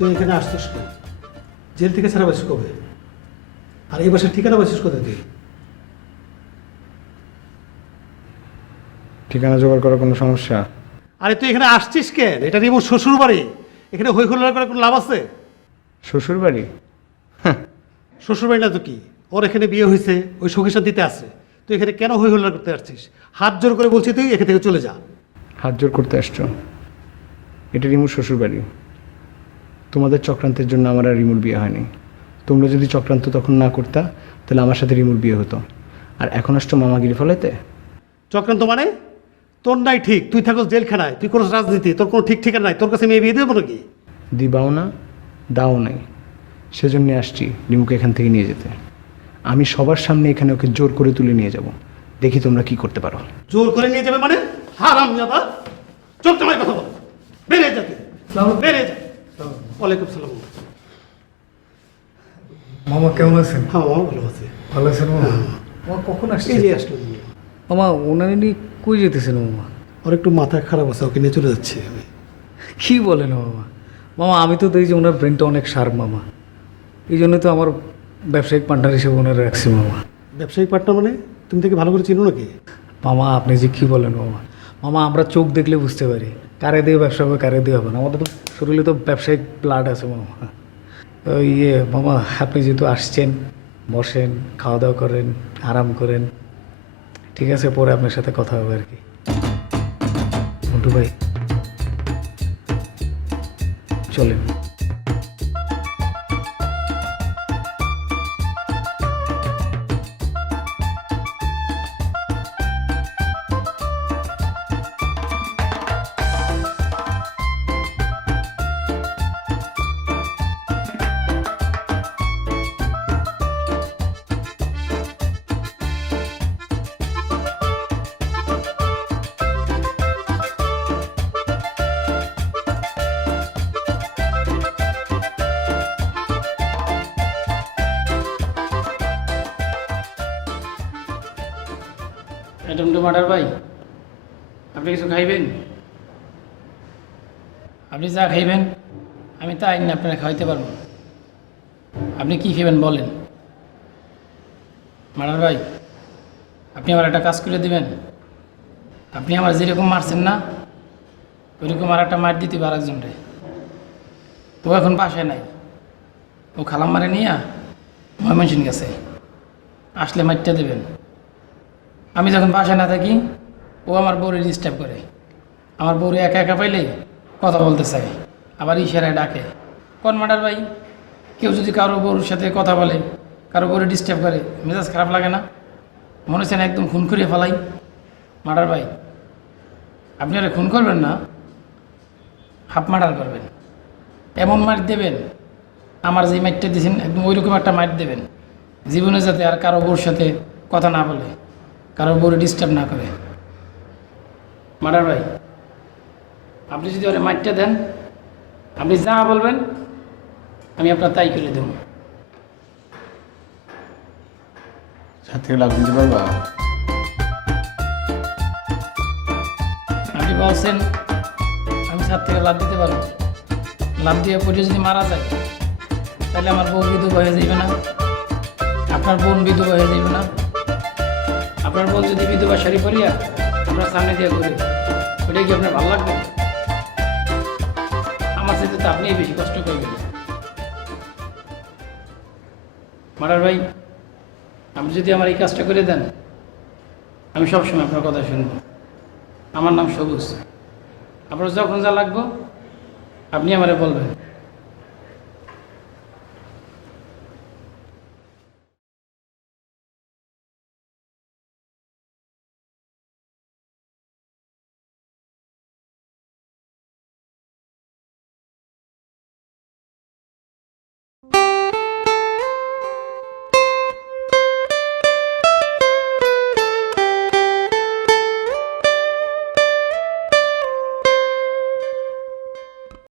তুই এখানে আসছিস কেন জেল থেকে ছাড়া পাচ্ছিস কবে? আর এই বাসার ঠিকানা পাচ্ছিস কোথায় তুই? ঠিকানা জোগাড় করার কোনো সমস্যা? আরে তুই এখানে আসছিস কেন এটা নিয়ে মোর শ্বশুর বাড়ি এখানে হই হুল্লার করে কোনো লাভ আছে? শ্বশুর বাড়ি শ্বশুর বাড়ি না তো কি? ওর এখানে বিয়ে হয়েছে ওই সখী দিতে আসছে তুই এখানে কেন হই হুল্লার করতে আসছিস? হাত জোর করে বলছি তুই এখান থেকে চলে যা। হাত জোর করতে আসছো? এটা রিমুর শ্বশুর বাড়ি তোমাদের চক্রান্তের জন্য আমার আর রিমুর বিয়ে হয়নি। তোমরা যদি চক্রান্ত তখন না করতা তাহলে আমার সাথে রিমুর বিয়ে হতো। আর এখন আসছো মামাগিরি ফলাইতে? চক্রান্ত মানে? তোর নাই ঠিক তুই থাকো জেলখানায় তুই কোনো রাজনীতি তোর কোনো ঠিক ঠিকানা নাই তোর কাছে মেয়ে বিয়ে দেবো নাকি? দিবাও না দাও নাই। সেজন্য আসছি রিমুকে এখান থেকে নিয়ে যেতে। আমি সবার সামনে এখানে ওকে জোর করে তুলে নিয়ে যাব। দেখি তোমরা কি করতে পারো। জোর করে নিয়ে যাবে মানে? হারাম যাবা চোখ তোমার কথা বল। বেড়ে যাতে বেড়ে যা। ওয়ালাইকুম সালাম। মামা কেমন আছেন? হ্যাঁ মামা ভালো আছে। ভালো আছেন মামা? মামা কখন এই যে আসলো মামা। ওনারে নিয়ে কই যেতেছেন মামা? ওর একটু মাথা খারাপ আছে ওকে নিয়ে চলে যাচ্ছে আমি। কি বলেন মামা? মামা আমি তো দেখি যে ওনার ব্রেনটা অনেক শার্প মামা। এই জন্য তো আমার ব্যবসায়িক পার্টনার হিসেবে ওনারা রাখছি মামা। ব্যবসায়িক পার্টনার মানে? তুমি থেকে ভালো করে চিনো নাকি? মামা আপনি যে কি বলেন মামা? মামা আমরা চোখ দেখলে বুঝতে পারি। কারে দিয়ে ব্যবসা হবে, কারে দিয়ে হবে না। আমাদের তো শরীরে তো ব্যবসায়িক ব্লাড আছে মামা তো ইয়ে মামা, আপনি যেহেতু আসছেন, বসেন খাওয়া দাওয়া করেন, আরাম করেন, ঠিক আছে, পরে আপনার সাথে কথা হবে আর কি। মন্টু ভাই, চলেন। ম্যাডাম টমাটার ভাই আপনি কিছু খাইবেন? আপনি যা খাইবেন, আমি তা আইন আপনারা খাওয়াইতে পারব। আপনি কি খাবেন বলেন? মারার ভাই আপনি আমার একটা কাজ করে দিবেন। আপনি আমার যেরকম মারছেন না, ওইরকম আর একটা মার দিতে পারে একজনরে ও এখন বাসায় নাই। ও খালাম মারে নিয়ে ময়মনসিং গেছে। আসলে মারটা দেবেন। আমি যখন বাসায় না থাকি, ও আমার বউরে ডিস্টার্ব করে। আমার বউরে একা একা পাইলে কথা বলতে চায়, আবার ইশারায় ডাকে। কোন মার্ডার ভাই? কেউ যদি কারও বউর সাথে কথা বলে, কারও বউরে ডিস্টার্ব করে, মেজাজ খারাপ লাগে না? মনে হচ্ছে না একদম খুন করিয়ে ফেলাই। মার্ডার ভাই, আপনি আর খুন করবেন না, হাফ মার্ডার করবেন। এমন মার দেবেন, আমার যে মাইটটা দিয়েছেন, একদম ওইরকম একটা মাইট দেবেন। জীবনে যাতে আর কারও বউর সাথে কথা না বলে। কারোর বউরে ডিস্টার্ব না করে। মার্ডার ভাই আপনি যদি ওরে মাইটটা দেন আপনি যা বলবেন আমি আপনার তাই করে দেবো। সাথে লাভ দিতে পারবা? আপনি বলছেন আমি ছাদ থেকে লাভ দিতে পারব। লাভ দিয়ে পড়ে যদি মারা যায় তাহলে আমার বউ বিধবা হয়ে যাবে না। আপনার বোন বিধবা হয়ে যাবে না। আপনার বোন যদি বিধবা শাড়ি পরিয়া আপনার সামনে দিয়ে ঘুরে, ওটা কি আপনার ভালো লাগবে? আমার সাথে তো আপনিই বেশি কষ্ট করবেন। মারার ভাই, আপনি যদি আমার এই কাজটা করে দেন, আমি সবসময় আপনার কথা শুনব। আমার নাম সবুজ। আপনার যখন যা লাগবো, আপনি আমারে বলবেন।